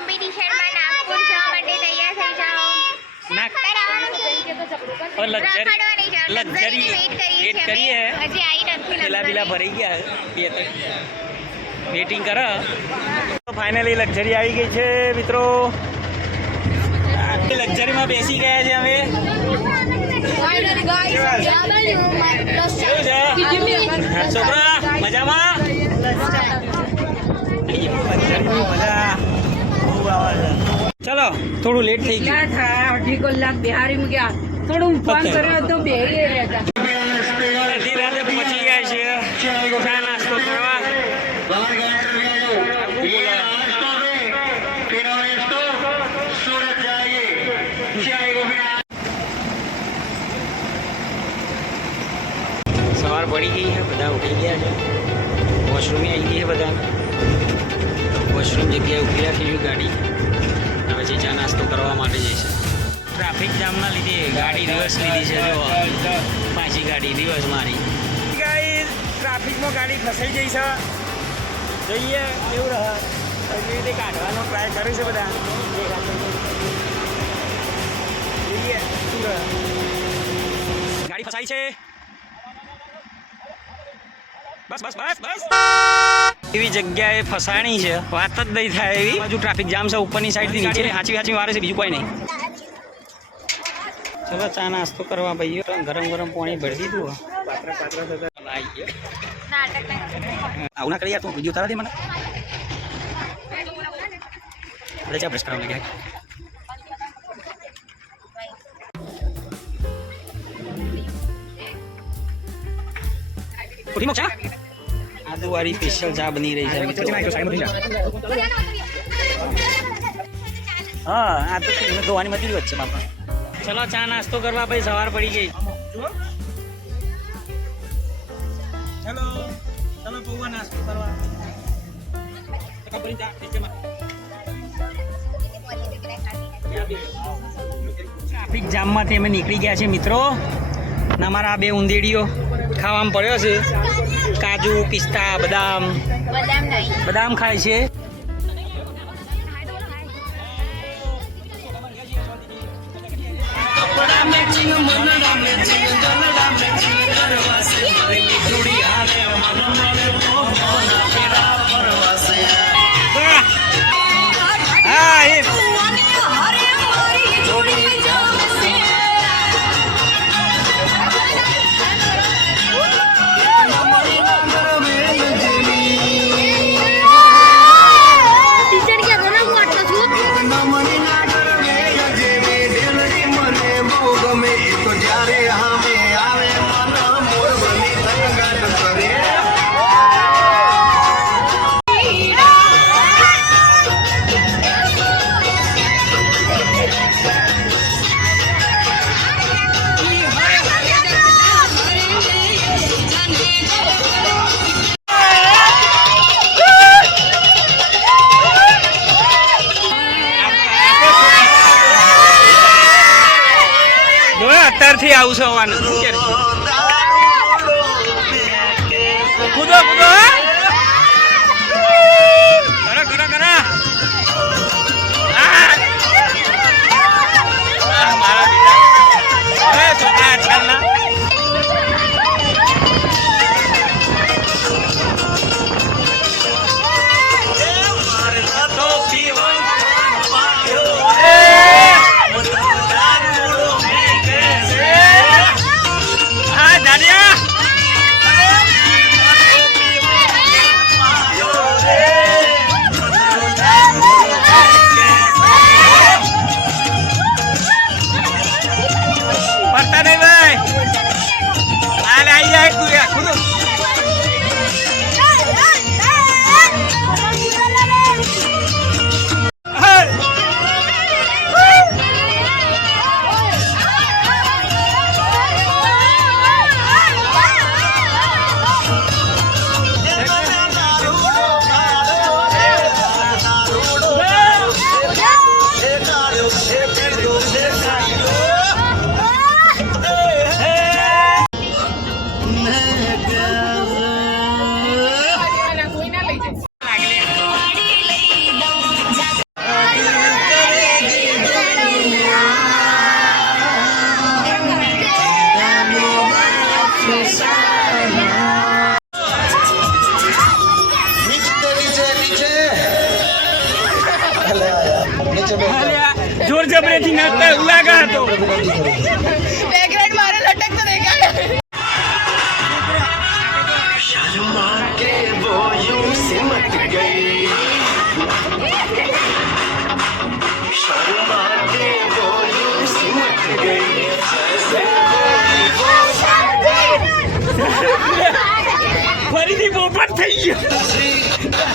કોમ્પિટિશનમાં નાગપુર જવા માટે તૈયાર થઈ જાઓ. લક્ઝરી વેઇટ કરીએ. હજી આવી નથી. પેલા પેલા ભરાઈ ગયા વેટિંગ કરો. ફાઇનલી લક્ઝરી આવી ગઈ છે મિત્રો. લક્ઝરીમાં બેસી ગયા છે અમે. છોકરા મજામાં? ચલો થોડું લેટ થઈ ગયું. અઢી કલાક બિહારી માં ગયા. થોડું ફોન કર્યો તો બેહી રહ્યા અડધી રાતે પહોંચી ગયા છે ચા નાસ્તો કરવા. સવાર પડી ગઈ છે, બધા ઉઠી ગયા છે. વોશરૂમે આવી ગઈ છે બધા. વોશરૂમ જગ્યાએ ઉભી રાખી ગાડી. પછી ચા નાસ્તો કરવા માટે જઈશે. ટ્રાફિક જામના લીધે ગાડી રિવર્સ લીધી છે. જો પાછી ગાડી રિવર્સ મારી. ગાઈસ ટ્રાફિકમાં ગાડી ફસાઈ જઈ છે. જોઈએ કેવું રહે. એવી રીતે કાઢવાનો ટ્રાય કર્યું છે બધા. જોઈએ શું રહે. ગાડી ફસાઈ છે. બસ બસ બસ બસ એવી જગ્યાએ ફસાણી છે, વાત જ નહીં થાય એવી. બાજુ ટ્રાફિક જામ છે. ઉપરની સાઈડથી નીચે હાચી વારે છે, બીજું કોઈ નહીં. ચલો ચા નાસ્તો કરવા ભાઈઓ. ગરમ ગરમ પાણી ભરી દીધું. આવું ના કરી યાર, તું વિડીયો તારા દે મને. ચા બ્રશ કરવા લાગ્યા. ઉઠી મોક્ષા આદુવાળી સ્પેશિયલ ચા બની રહી છે. હા આ તો ધોવાની મજૂરી વચ્ચે બાપા. ચલો ચા નાસ્તો કરવા ભાઈ. સવાર પડી ગઈ. ચલો ચલો પૌવા નાસ્તો કરવા. ટ્રાફિક જામમાંથી અમે નીકળી ગયા છે મિત્રો. અમારા બે ઊંધેડીઓ ખાવામાં પડ્યો છે. કાજુ પિસ્તા બદામ બદામ ખાય છે. અત્યારથી આવું છે આવવાનું. કૂદો કૂદો કરો કરો કરો. મારા બીજા છોકરા આજકાલના. જોર જબરેથી નાખતા એવું લાગા હતો બેકગ્રાઉન્ડ મારે લટકતો દેખાય ફરીથી પોપટ થઈ ગયો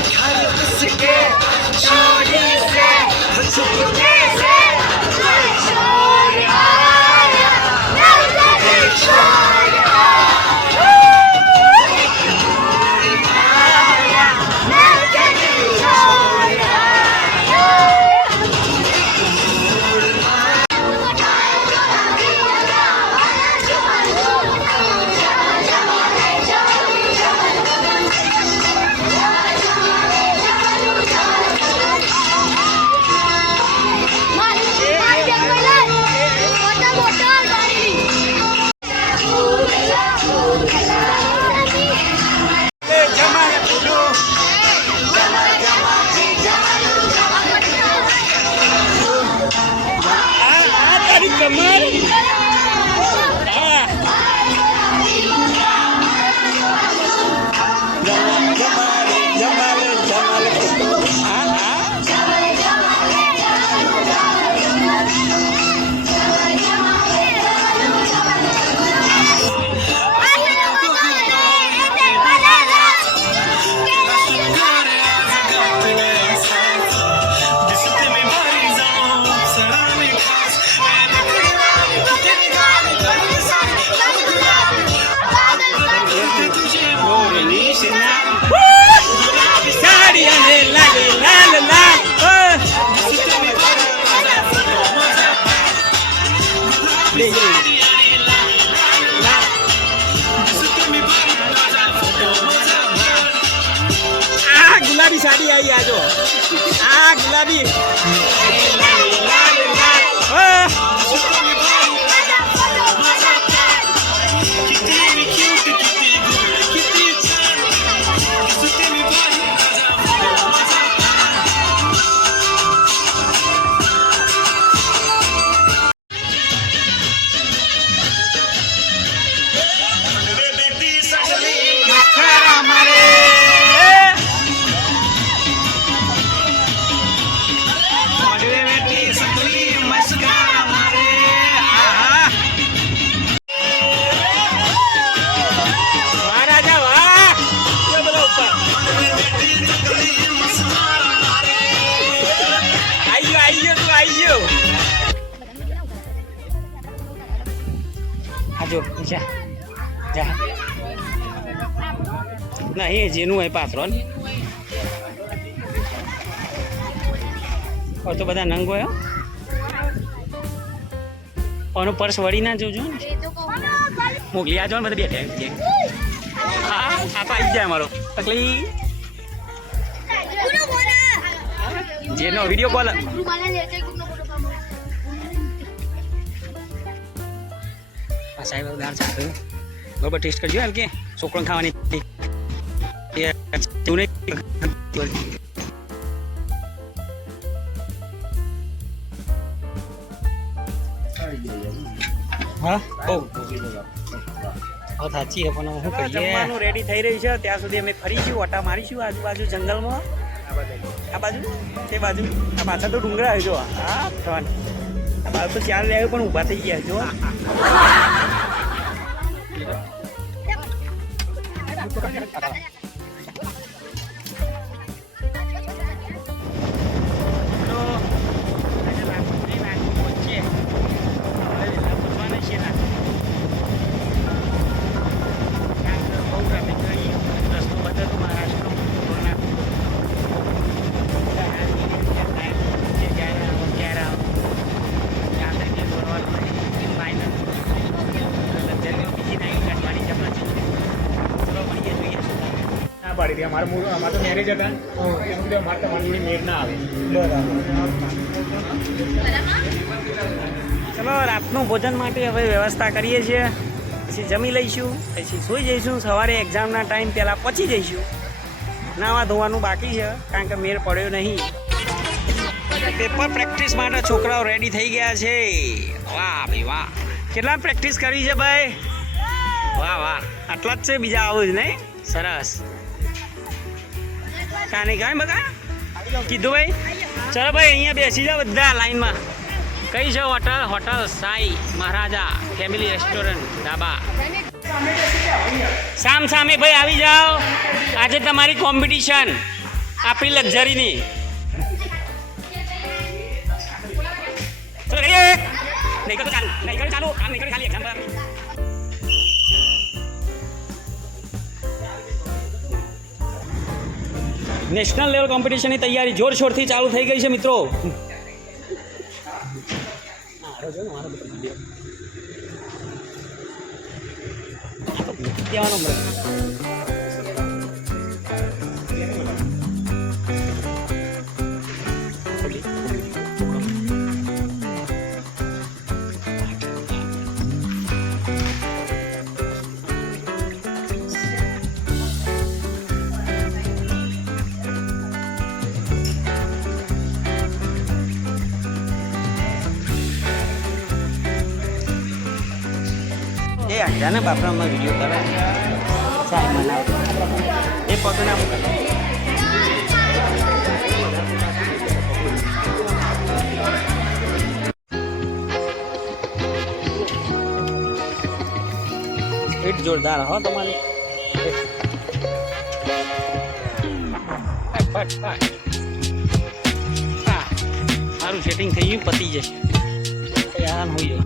ગુલાબી સાડી આવી આજો ગુલાબી આજો જા જા ના એ જેનું હોય પાથરો ને તો બધા નંગ હોય ઓનું પર્સ વળી ના જોજો ને મોકલી આજો ને બધા બેઠા હા આ પાઈ જાય મારો તકલી જેનો વિડીયો કોલ સાહેબ દાળ શાક બરાબર ટેસ્ટ કરજો હાલ કે છોકરો ખાવાની હા બહુ સાચી છે પણ શું કરીએ જમવાનું રેડી થઈ રહ્યું છે ત્યાં સુધી અમે ફરીશું ઓટા મારીશું આજુબાજુ જંગલમાં આ બાજુ તે બાજુ આ પાછળ તો ડુંગરા આવી જો હા થવાનું આ બાજુ તો ચાર લેવું પણ ઊભા થઈ ગયા જો અમારે તો મેરેજ હતા અમારે તમારી મેર ના આવે ચલો રાતનું ભોજન માટે હવે વ્યવસ્થા કરીએ છીએ પછી જમી લઈશું પછી સૂઈ જઈશું સવારે એક્ઝામના ટાઈમ પહેલાં પહોંચી જઈશું નાવા ધોવાનું બાકી છે કારણ કે મેર પડ્યો નહીં પેપર પ્રેક્ટિસ માટે છોકરાઓ રેડી થઈ ગયા છે. વાહ ભાઈ વાહ. કેટલા પ્રેક્ટિસ કરી છે ભાઈ? વાહ વાહ. આટલા જ છે, બીજા આવું જ નહીં? સરસ. કાંઈ કાંઈ બકા કીધું ભાઈ. ચલો ભાઈ અહીંયા બેસી જાઓ બધા લાઈનમાં. કઈ છે હોટલ? હોટલ સાઈ મહારાજા ફેમિલી રેસ્ટોરન્ટ ધાબા. સામ સામે ભાઈ આવી જાઓ. આજે તમારી કોમ્પિટિશન આપણી લક્ઝરીની. નહીં કરો ચાલુ, નહીં કરો ચાલુ, આમ નહીં કરો ખાલી એક્ઝામ પર. નેશનલ લેવલ કોમ્પિટિશનની તૈયારી જોરશોરથી ચાલુ થઈ ગઈ છે મિત્રો. એ આજાને બાપરામાં વિડીયો કરે સાહેબ મનાવ એ પગ ના મૂકે. ફિટ જોરદાર હો તમારી. સારું સેટિંગ થઈ ગયું, પતી જશે. આરામ હોઈ જાય.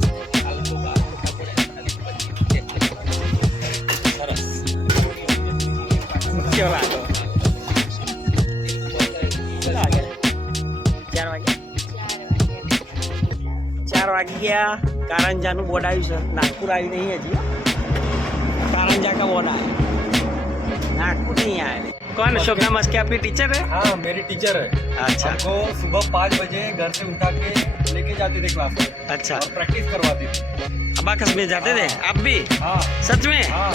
ચાર વાગી ગયા. કારંજાનું બોર્ડ આવ્યું છે. નાગપુર આવ્યું નહીં હજી. कारणजा का बोर्ड आया, नागपुर नहीं आया. कौन शोभना मस्के आपकी टीचर है? हाँ मेरी टीचर है. अच्छा. हमको सुबह 5 बजे घर से उठा के लेके जाते थे क्लास में. अच्छा. और प्रैक्टिस करवाती थी. अबाकस में जाते थे आप भी? हाँ. सच में? हाँ.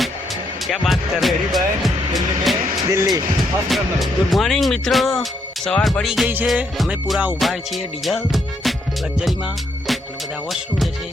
क्या बात कर रहे मेरी बहन दिल्ली में Delhi. First runner. Good morning મિત્રો. સવાર પડી ગઈ છે. અમે પૂરા ઊભા છીએ ડીઝલ લક્ઝરીમાં. અને બધા વોશરૂમ જશે.